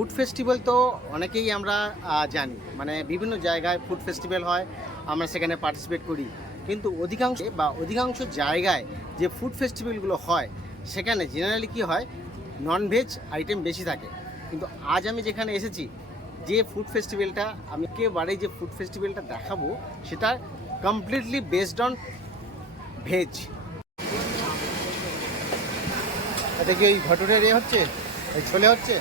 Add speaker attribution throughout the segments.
Speaker 1: Food festival তো অনেকেই আমরা জানি। মানে বিভিন্ন জায়গায় ফুড ফেস্টিভ্যাল হয়, আমরা সেখানে পার্টিসিপেট করি। কিন্তু অধিকাংশ বা অধিকাংশ জায়গায় যে ফুড ফেস্টিভ্যালগুলো হয়, সেখানে জেনারেলি কি হয় ননভেজ আইটেম বেশি থাকে। কিন্তু আজ আমি যেখানে এসেছি, যে ফুড ফেস্টিভ্যালটা, আমি একেবারে যে ফুড ফেস্টিভ্যালটা দেখাবো, সেটা কমপ্লিটলি বেসড অন ভেজ এটা কি ওই ভটুরের এ হচ্ছে? এই ছোলে হচ্ছে?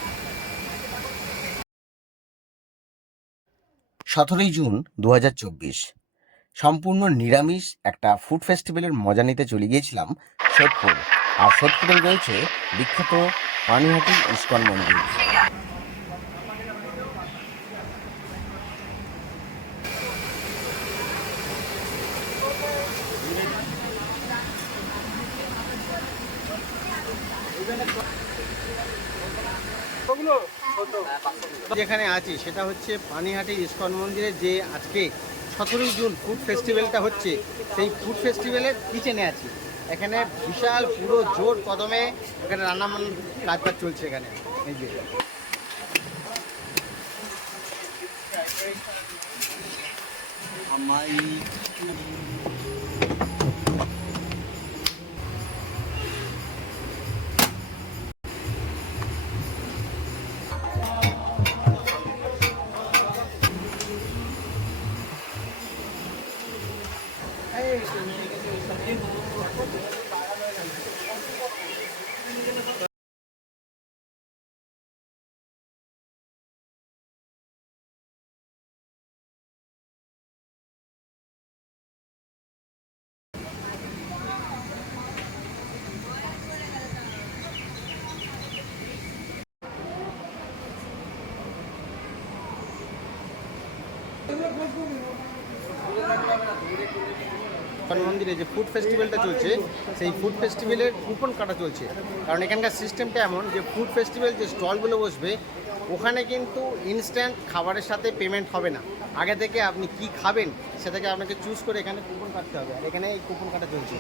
Speaker 1: সতেরোই জুন দু হাজার চব্বিশ। সম্পূর্ণ নিরামিষ একটা ফুড ফেস্টিভ্যালের মজা নিতে চলে গিয়েছিলাম সোদপুর। আর সোদপুরে রয়েছে বিখ্যাত পানিহাটি ইস্কন মন্দির। যেখানে আছি, সেটা হচ্ছে পানিহাটি ইস্কন মন্দিরে যে আজকে সতেরোই জুন ফুড ফেস্টিভ্যালটা হচ্ছে, সেই ফুড ফেস্টিভ্যালের কিচেনে আছি। এখানে বিশাল পুরো জোর কদমে এখানে রান্না কাজ বাজ চলছে এখানে। এই যে। Hey, so you can do something. মন্দিরে যে ফুড ফেস্টিভ্যালটা চলছে, সেই ফুড ফেস্টিভ্যালের কুপন কাটা চলছে। কারণ এখানকার সিস্টেমটা এমন যে ফুড ফেস্টিভ্যাল যে স্টলগুলো বসবে, ওখানে কিন্তু ইনস্ট্যান্ট খাবারের সাথে পেমেন্ট হবে না। আগে থেকে আপনি কি খাবেন, সেটাকে আপনাকে চুজ করে এখানে কুপন কাটতে হবে। আর এখানে এই কুপন কাটা চলছে।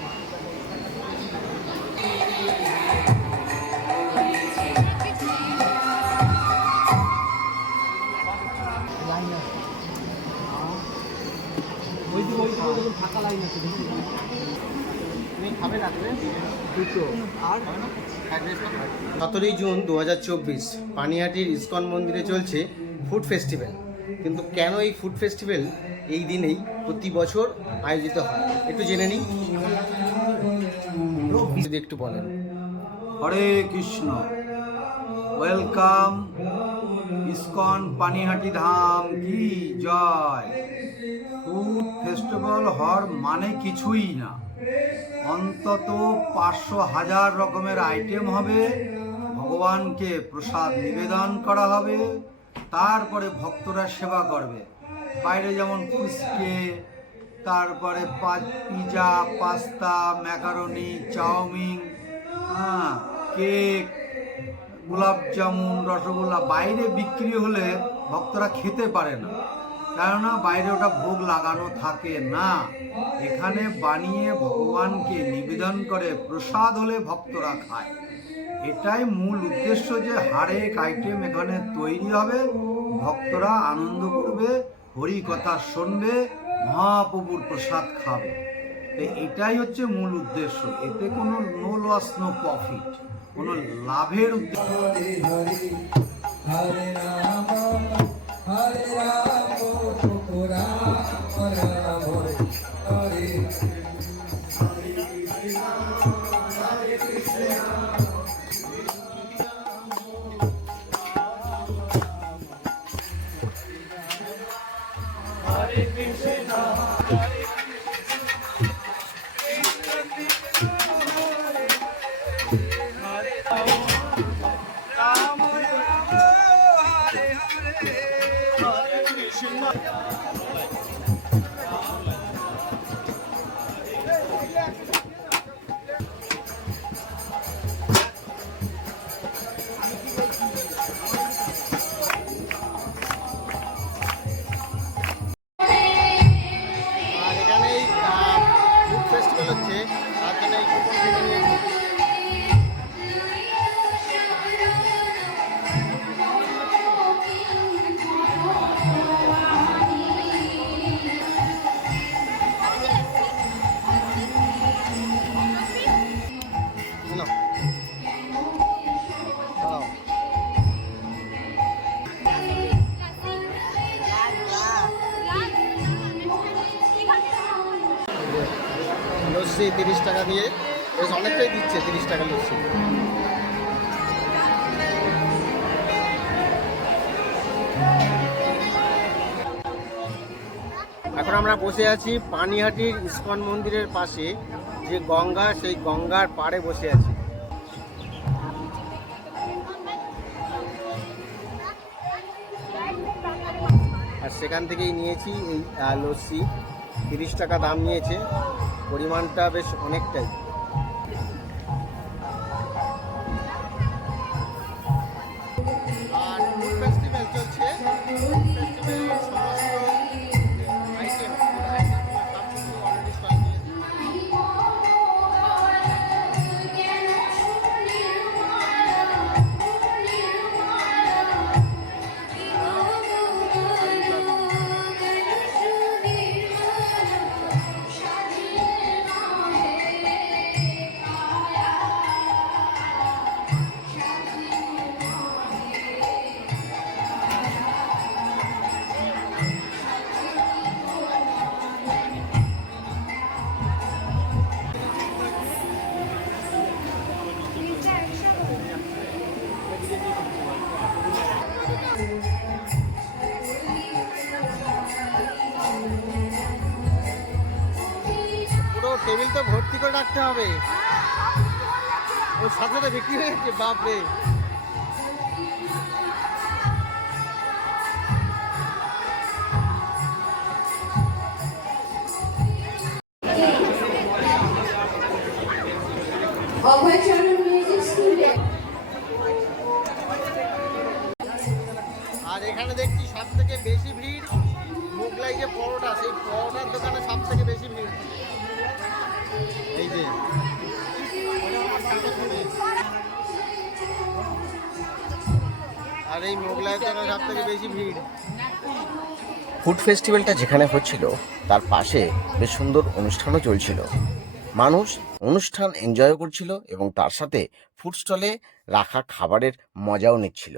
Speaker 1: সতেরোই জুন দু হাজার চব্বিশ পানিহাটির ইসকন মন্দিরে চলছে ফুড ফেস্টিভ্যাল কিন্তু কেন এই ফুড ফেস্টিভ্যাল এই দিনেই প্রতি বছর আয়োজিত হয়? একটু জেনে নিই। যদি একটু বলেন।
Speaker 2: হরে কৃষ্ণ। ওয়েলকাম ইসকন পানিহাটি ধাম, কি জয়? ফুড ফেস্টিভ্যাল হওয়ার মানে কিছুই না। অন্তত পাঁচশো হাজার রকমের আইটেম হবে। ভগবানকে প্রসাদ নিবেদন করা হবে। তারপরে ভক্তরা সেবা করবে। বাইরে যেমন ফুচকে, তারপরে পিজা, পাস্তা, ম্যাকারনি, চাউমিন হ্যাঁ কেক গোলাপ জামুন, রসগোল্লা বাইরে বিক্রি হলে ভক্তরা খেতে পারে না। কেননা বাইরে ওটা ভোগ লাগানো থাকে না। এখানে বানিয়ে ভগবানকে নিবেদন করে প্রসাদ হলে ভক্তরা খায়। এটাই মূল উদ্দেশ্য যে হারেক আইটেম এখানে তৈরি হবে। ভক্তরা আনন্দ করবে হরি কথা শুনবে, মহাপ্রভুর প্রসাদ খাবে। এটাই হচ্ছে মূল উদ্দেশ্য। এতে কোনো নো লস নো প্রফিট কোনো লাভের উদ্দেশ্য
Speaker 1: আর টাকা দিয়ে বেশ অনেকটাই দিচ্ছে, তিরিশ টাকা লস্যি এখন আমরা বসে আছি পানিহাটির ইস্কন মন্দিরের পাশে, যে গঙ্গা, সেই গঙ্গার পাড়ে বসে আছি। আর সেখান থেকেই নিয়েছি এই লস্যি। তিরিশ টাকা দাম নিয়েছে। পরিমাণটা বেশ অনেকটাই। পুরো টেবিল তো ভর্তি করে রাখতে হবে। ওর সাথে বিক্রি হয়ে গেছে বাপরে। যে পরোটা, সেই পরোটার দোকানে সব থেকে বেশি ভিড়। এই যে। আর এই মোগলাইয়ের দোকানে সব থেকে বেশি ভিড়।
Speaker 3: ফুড ফেস্টিভ্যালটা যেখানে হচ্ছিল, তার পাশে বেশ সুন্দর অনুষ্ঠানও চলছিল। মানুষ অনুষ্ঠান এনজয় করছিল এবং তার সাথে ফুড স্টলে রাখা খাবারের মজাও নিচ্ছিল।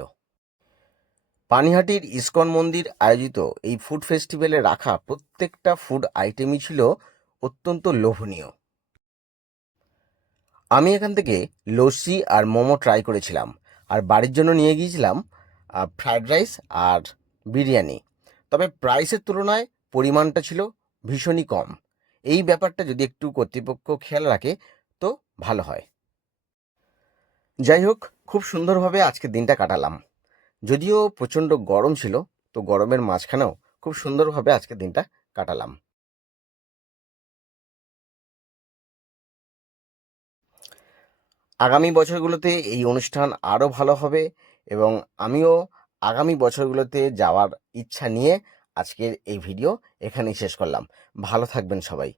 Speaker 3: পানিহাটির ইসকন মন্দির আয়োজিত এই ফুড ফেস্টিভ্যালে রাখা প্রত্যেকটা ফুড আইটেমই ছিল অত্যন্ত লোভনীয়। আমি এখান থেকে লস্যি আর মোমো ট্রাই করেছিলাম আর বাড়ির জন্য নিয়ে গিয়েছিলাম ফ্রায়েড রাইস আর বিরিয়ানি। তবে প্রাইসের তুলনায় পরিমাণটা ছিল ভীষণই কম। এই ব্যাপারটা যদি একটু কর্তৃপক্ষ খেয়াল রাখে তো ভালো হয়। যাই হোক, খুব সুন্দরভাবে আজকের দিনটা কাটালাম। যদিও প্রচণ্ড গরম ছিল, তো গরমের মাঝখানেও খুব সুন্দরভাবে আজকের দিনটা কাটালাম। আগামী বছরগুলোতে এই অনুষ্ঠান আরও ভালো হবে এবং আমিও আগামী বছরগুলোতে যাওয়ার ইচ্ছা নিয়ে আজকের এই ভিডিও এখানেই শেষ করলাম। ভালো থাকবেন সবাই।